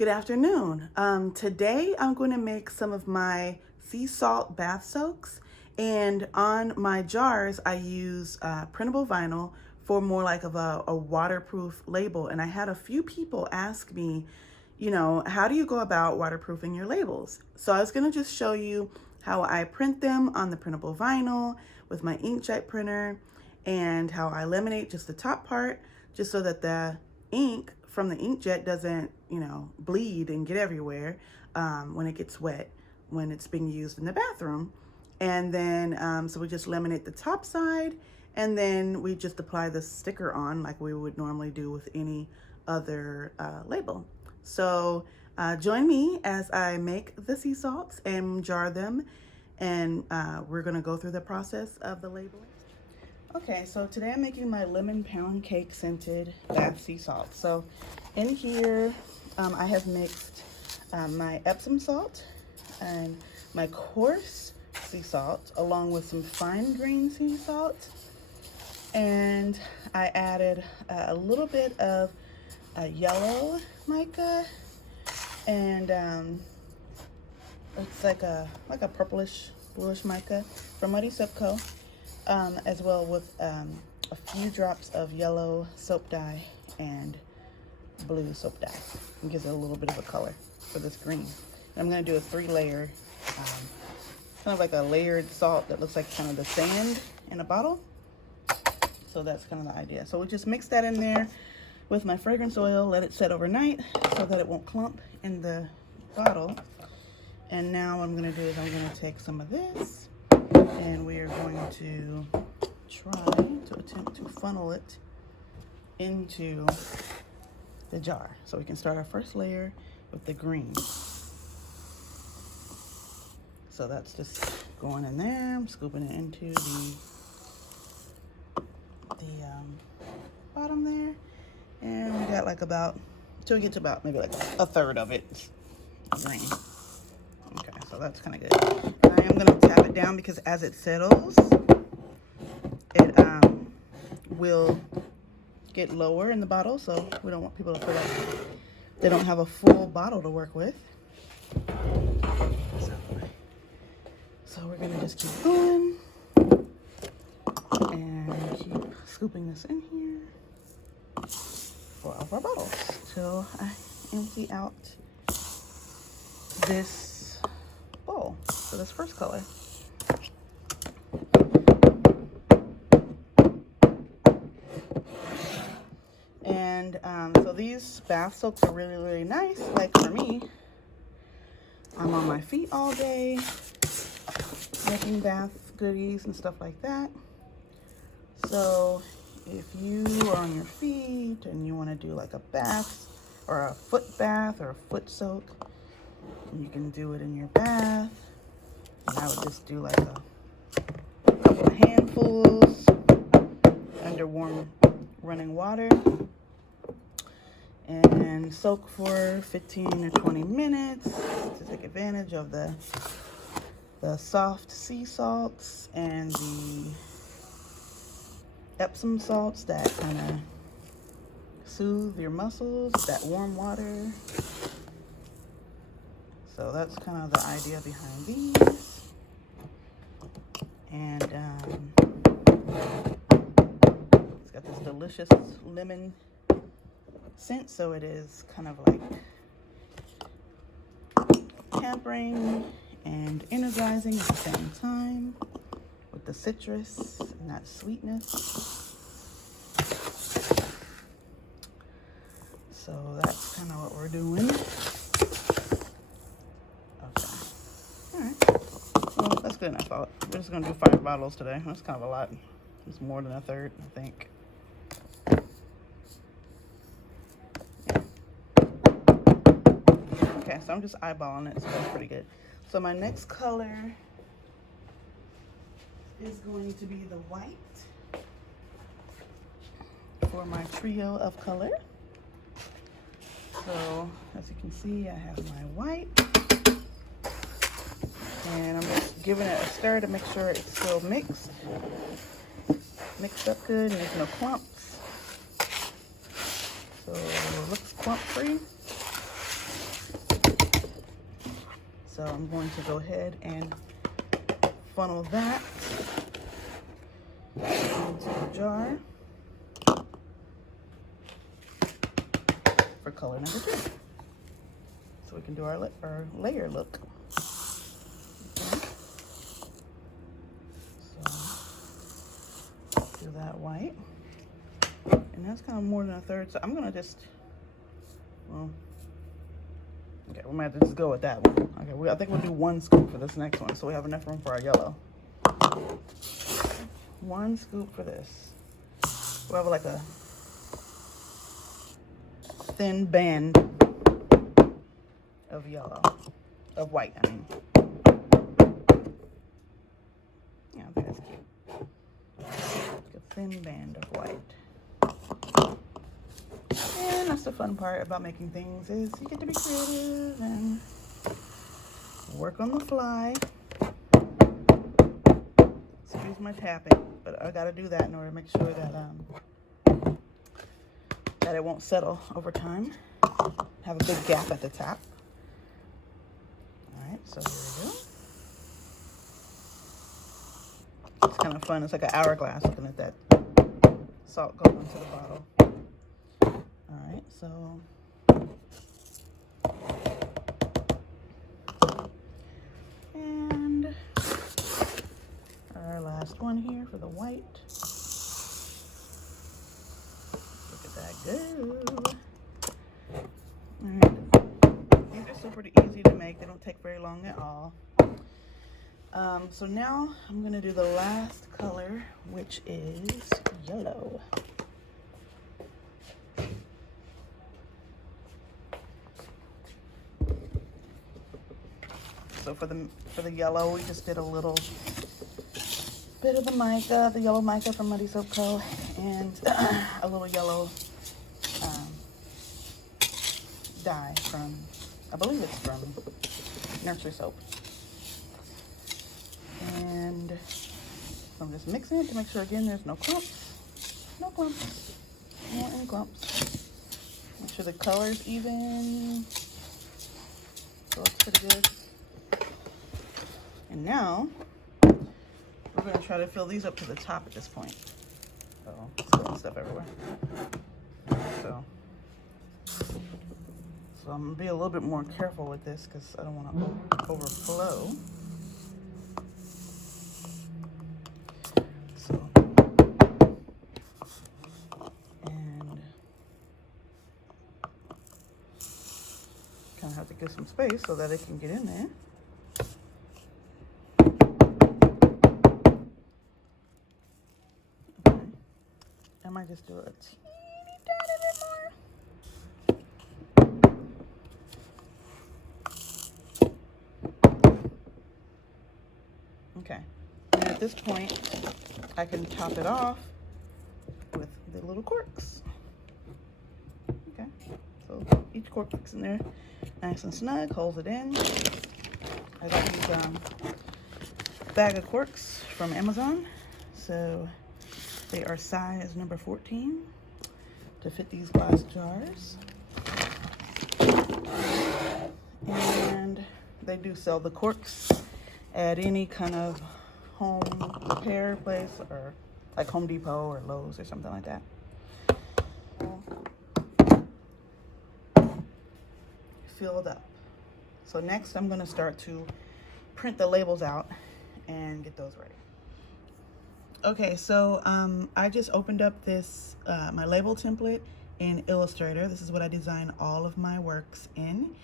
Good afternoon. Today I'm going to make some of my sea salt bath soaks, and on my jars I use printable vinyl for more like of a waterproof label. And I had a few people ask me, how do you go about waterproofing your labels? So I was going to just show you how I print them on the printable vinyl with my inkjet printer, and how I laminate just the top part just so that the ink from the inkjet doesn't, bleed and get everywhere when it gets wet, when it's being used in the bathroom. And then, so we just laminate the top side, and then we just apply the sticker on like we would normally do with any other label. So join me as I make the sea salts and jar them, and we're gonna go through the process of the labeling. Okay, so today I'm making my lemon pound cake scented bath sea salt. So in here, I have mixed my Epsom salt and my coarse sea salt along with some fine grain sea salt. And I added a little bit of yellow mica, and it's like a purplish, bluish mica from Muddy Soap Co. As well with a few drops of yellow soap dye and blue soap dye. It gives it a little bit of a color for this green. And I'm going to do a 3-layer, kind of like a layered salt that looks like kind of the sand in a bottle. So that's kind of the idea. So we just mix that in there with my fragrance oil, let it set overnight so that it won't clump in the bottle. And now what I'm going to do is I'm going to take some of this, and we are going to try to attempt to funnel it into the jar. So we can start our first layer with the green. So that's just going in there. I'm scooping it into the bottom there. And we got like about, till we get to about maybe like a third of it green. Okay, so that's kind of good. And I am going to tap it down because as it settles, it will get lower in the bottle. So we don't want people to feel like they don't have a full bottle to work with. So we're going to just keep going and keep scooping this in here for all of our bottles till I empty out this bowl for this first color. And so these bath soaks are really, really nice. Like for me, I'm on my feet all day making bath goodies and stuff like that. So if you are on your feet and you want to do like a bath or a foot bath or a foot soak, you can do it in your bath. And I would just do like a couple of handfuls under warm running water and soak for 15 or 20 minutes to take advantage of the soft sea salts and the Epsom salts that kind of soothe your muscles with that warm water. So that's kind of the idea behind these. And it's got this delicious lemon scent, so it is kind of like pampering and energizing at the same time with the citrus and that sweetness. So that's kind of what we're doing. Okay. All right. Well, that's good enough. We're just going to do 5 bottles today. That's kind of a lot. It's more than a third, I think. Okay, so I'm just eyeballing it, so that's pretty good. So my next color is going to be the white for my trio of color. So as you can see, I have my white, and I'm just giving it a stir to make sure it's still mixed up good and there's no clumps. So it looks clump free. So I'm going to go ahead and funnel that into the jar for color number 2. So we can do our layer look. Okay. So do that white. And that's kind of more than a third. So I'm gonna just, well, okay, we might have to just go with that one. Okay, I think we'll do 1 scoop for this next one so we have enough room for our yellow. 1 scoop for this. We'll have like a thin band of yellow, of white, I mean. Yeah, I think that's cute. Like a thin band of white. And that's the fun part about making things, is you get to be creative and work on the fly. Excuse my tapping, but I gotta do that in order to make sure that it won't settle over time. Have a big gap at the top. All right, so here we go. It's kind of fun. It's like an hourglass looking at that salt going into the bottle. All right, so and our last one here for the white. Look at that go. All right, these are super easy to make. They don't take very long at all. So now I'm gonna do the last color, which is yellow. So for the yellow, we just did a little bit of the mica, the yellow mica from Muddy Soap Co., and a little yellow dye from, I believe it's from Nursery Soap. And so I'm just mixing it to make sure, again, there's no clumps. No clumps. No in clumps. Make sure the color's even. So it's pretty good. And now, we're going to try to fill these up to the top at this point. Oh, spilling stuff everywhere. So I'm going to be a little bit more careful with this because I don't want to overflow. So, and kind of have to give some space so that it can get in there. Okay. I might just do a teeny tiny bit more. Okay, and at this point, I can top it off with the little corks. Okay, so each cork fits in there nice and snug, holds it in. I got these bag of corks from Amazon, so they are size number 14 to fit these glass jars. And they do sell the corks at any kind of home repair place, or like Home Depot or Lowe's or something like that. Filled up. So next I'm going to start to print the labels out and get those ready. Okay, so I just opened up this my label template in Illustrator. This is what I design all of my works in,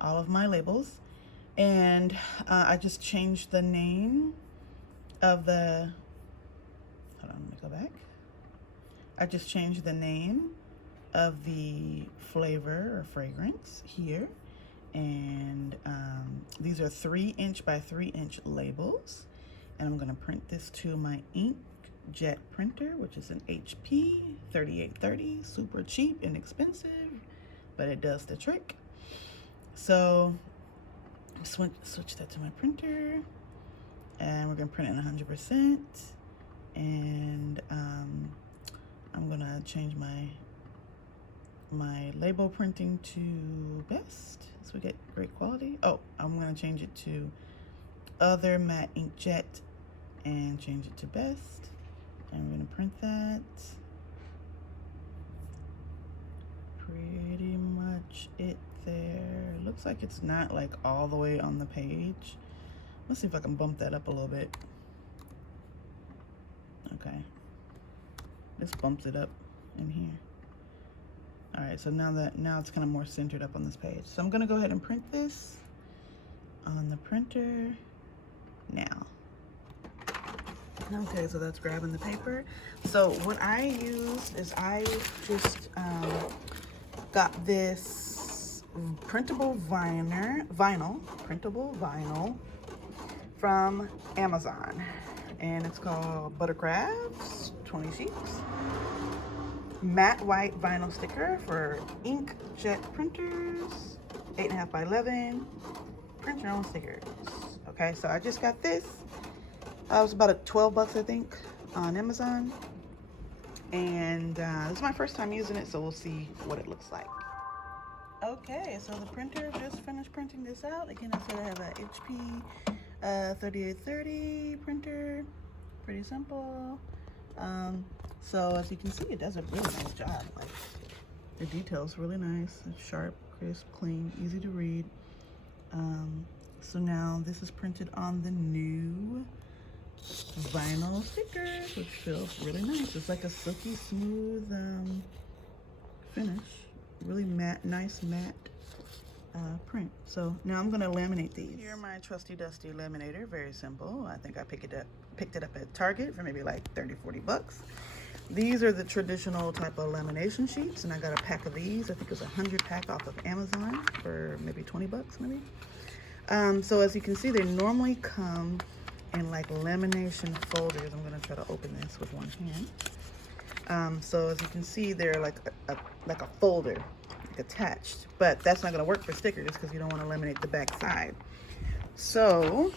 all of my labels. And I just changed the name of the, hold on, let me go back. I just changed the name of the flavor or fragrance here. And these are 3" by 3" labels. And I'm gonna print this to my inkjet printer, which is an HP 3830, super cheap, inexpensive, but it does the trick. So switch that to my printer, and we're gonna print it 100%. And I'm gonna change my label printing to best, so we get great quality. Oh, I'm gonna change it to other matte inkjet and change it to best. And we're gonna print that. Pretty much it there. Looks like it's not like all the way on the page. Let's see if I can bump that up a little bit. Okay. This bumps it up in here. All right, so now it's kind of more centered up on this page. So I'm gonna go ahead and print this on the printer now. Okay, so that's grabbing the paper. So what I used is I just got this printable vinyl from Amazon, and it's called Buttercrafts 20 sheets. Matte white vinyl sticker for inkjet printers, 8.5 by 11. Print your own stickers. Okay, so I just got this. It was about 12 bucks, I think, on Amazon. And this is my first time using it, so we'll see what it looks like. Okay, so the printer just finished printing this out. Again, I said I have a HP 3830 printer. Pretty simple. So as you can see, it does a really nice job. Like, the detail's really nice. It's sharp, crisp, clean, easy to read. So now this is printed on the new vinyl stickers, which feels really nice. It's like a silky smooth finish. Really matte, nice matte print. So now I'm gonna laminate these. Here my trusty dusty laminator, very simple. I think I picked it up at Target for maybe like 30-40 bucks. These are the traditional type of lamination sheets, and I got a pack of these. I think it was a 100 pack off of Amazon for maybe 20 bucks maybe. So as you can see, they normally come in like lamination folders. I'm gonna try to open this with one hand. So as you can see, they're like a folder, like attached, but that's not gonna work for stickers because you don't want to laminate the back side. So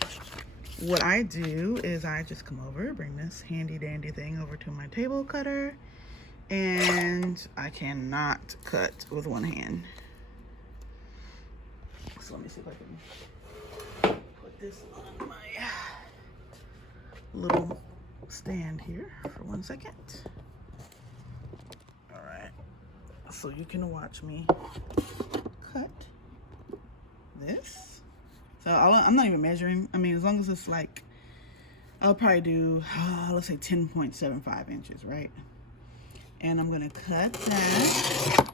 what I do is I just come over, bring this handy dandy thing over to my table cutter, and I cannot cut with one hand. So let me see if I can put this on my little stand here for 1 second. All right, so you can watch me cut this. So I'm not even measuring. I mean, as long as it's like, I'll probably do, let's say 10.75 inches, right? And I'm gonna cut that.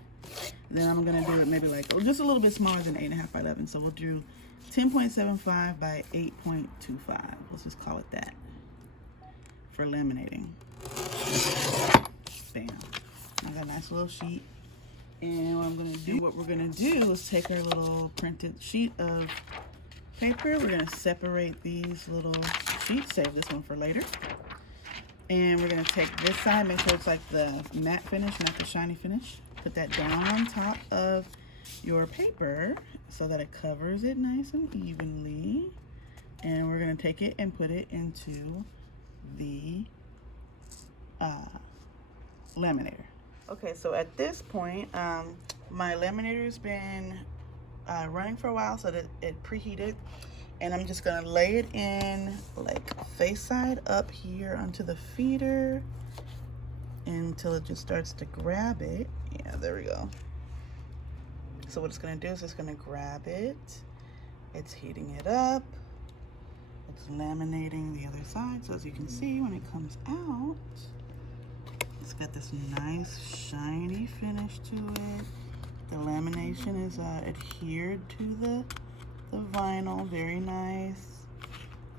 Then I'm gonna do it maybe like, just a little bit smaller than 8.5 by 11. So we'll do 10.75 by 8.25. Let's just call it that for laminating. Bam. I got a nice little sheet. And what we're gonna do is take our little printed sheet of paper. We're gonna separate these little sheets, save this one for later. And we're gonna take this side, make sure it's like the matte finish, not the shiny finish. Put that down on top of your paper so that it covers it nice and evenly. And we're gonna take it and put it into the laminator. Okay, so at this point, my laminator's been running for a while, so that it preheated, and I'm just gonna lay it in like face side up here onto the feeder until it just starts to grab it. Yeah, there we go. So what it's gonna do is it's gonna grab it. It's heating it up. It's laminating the other side. So as you can see, when it comes out, it's got this nice shiny finish to it. The lamination is adhered to the vinyl, very nice.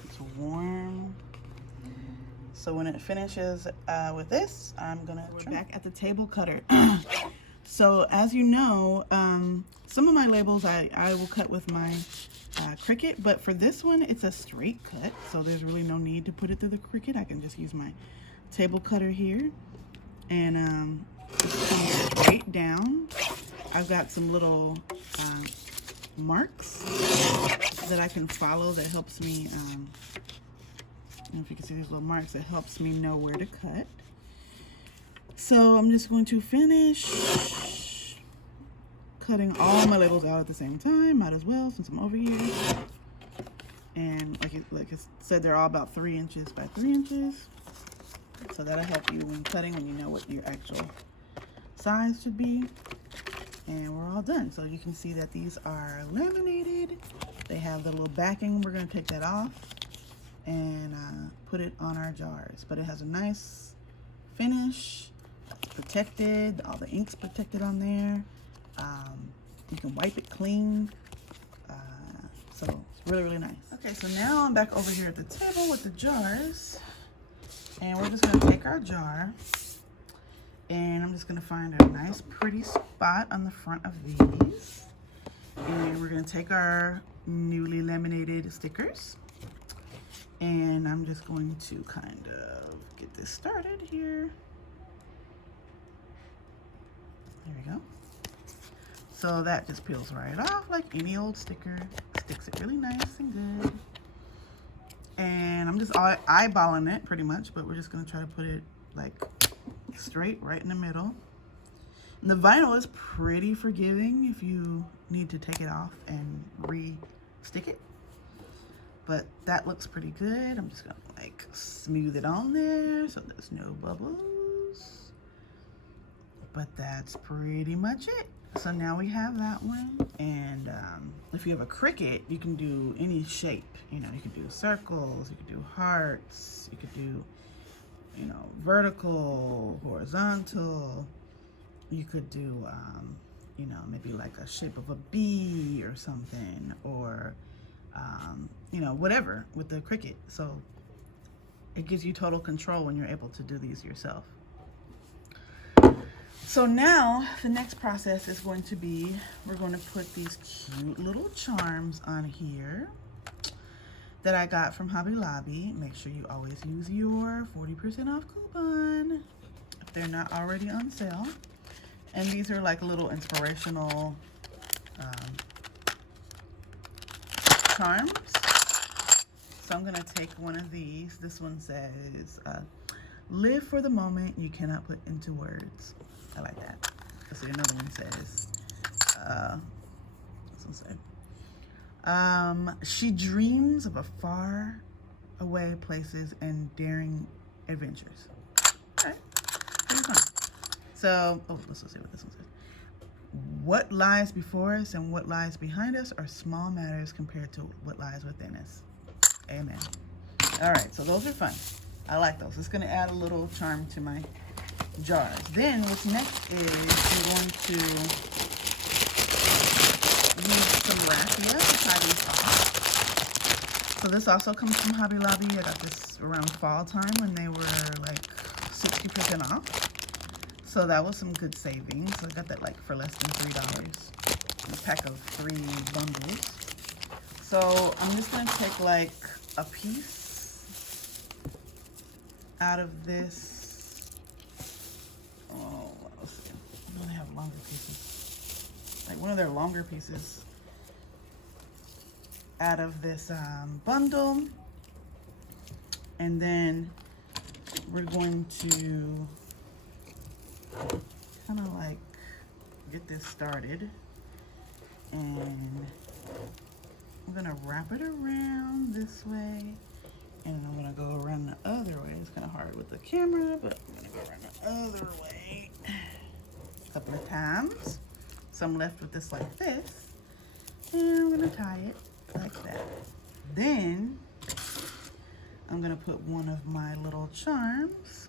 It's warm. So when it finishes with this, we're back at the table cutter. So as you know, some of my labels I will cut with my Cricut, but for this one, it's a straight cut. So there's really no need to put it through the Cricut. I can just use my table cutter here and just come straight down. I've got some little marks that I can follow that helps me, I don't know if you can see these little marks, that helps me know where to cut. So I'm just going to finish cutting all my labels out at the same time. Might as well, since I'm over here. And like I said, they're all about 3 inches by 3 inches. So that'll help you when cutting, when you know what your actual size should be. And we're all done. So you can see that these are laminated. They have the little backing. We're gonna take that off and put it on our jars. But it has a nice finish, protected, all the ink's protected on there. You can wipe it clean. So it's really, really nice. Okay, so now I'm back over here at the table with the jars. And we're just gonna take our jar and I'm just gonna find a nice pretty spot on the front of these. And we're gonna take our newly laminated stickers. And I'm just going to kind of get this started here. There we go. So that just peels right off like any old sticker. Sticks it really nice and good. And I'm just eyeballing it pretty much, but we're just gonna try to put it like straight right in the middle. And the vinyl is pretty forgiving if you need to take it off and re-stick it. But that looks pretty good. I'm just gonna like smooth it on there so there's no bubbles. But that's pretty much it. So now we have that one. And if you have a Cricut, you can do any shape. You know, you could do circles, you could do hearts, you could do, you know, vertical, horizontal. You could do, you know, maybe like a shape of a bee or something, or, you know, whatever with the Cricut. So it gives you total control when you're able to do these yourself. So now the next process is going to be, we're going to put these cute little charms on here that I got from Hobby Lobby. Make sure you always use your 40% off coupon if they're not already on sale. And these are like little inspirational charms. So I'm gonna take one of these. This one says, live for the moment you cannot put into words. I like that. Let's see, another one says, what's this one say? She dreams of a far away places and daring adventures. Okay, pretty fun. So, let's see what this one says. What lies before us and what lies behind us are small matters compared to what lies within us. Amen. All right, so those are fun. I like those. It's gonna add a little charm to my jars. Then what's next is I'm going to use some raffia to tie these off. So this also comes from Hobby Lobby. I got this around fall time when they were like 60% off. So that was some good savings. I got that like for less than $3. A pack of 3 bundles. So I'm just gonna take like a piece out of this. Oh, let's see. I don't have longer pieces. Like one of their longer pieces out of this bundle. And then we're going to kind of like get this started. And I'm gonna wrap it around this way. And I'm gonna go around the other way. It's kind of hard with the camera, but I'm gonna go around the other way a couple of times. So I'm left with this like this. And I'm gonna tie it like that. Then I'm gonna put one of my little charms.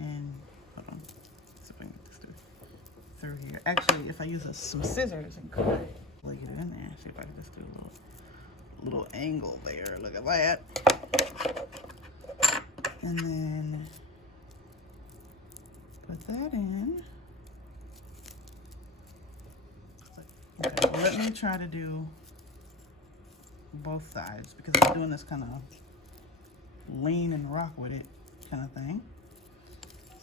And hold on, let's see if I can get this through here. Actually, if I use some scissors and cut it, get it in there. See if I can just do a little angle there. Look at that. And then put that in. Okay, well, let me try to do both sides because I'm doing this kind of lean and rock with it kind of thing.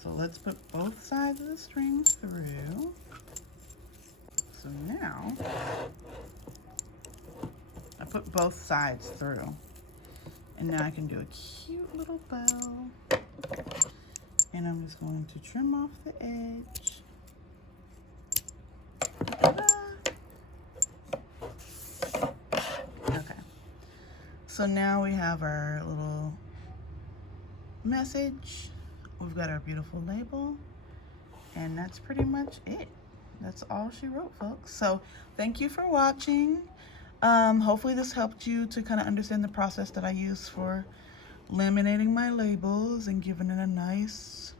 So let's put both sides of the string through. So now I put both sides through. And now I can do a cute little bow. And I'm just going to trim off the edge So now we have our little message. We've got our beautiful label, and that's pretty much it. That's all she wrote, folks. So thank you for watching. Hopefully this helped you to kind of understand the process that I use for laminating my labels and giving it a nice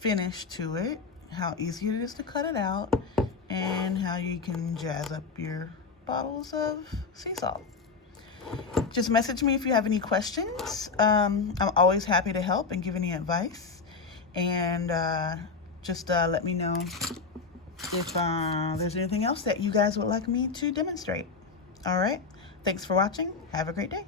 finish to it, how easy it is to cut it out, and how you can jazz up your bottles of sea salt. Just message me if you have any questions. I'm always happy to help and give any advice, and just let me know if there's anything else that you guys would like me to demonstrate. All right, thanks for watching. Have a great day.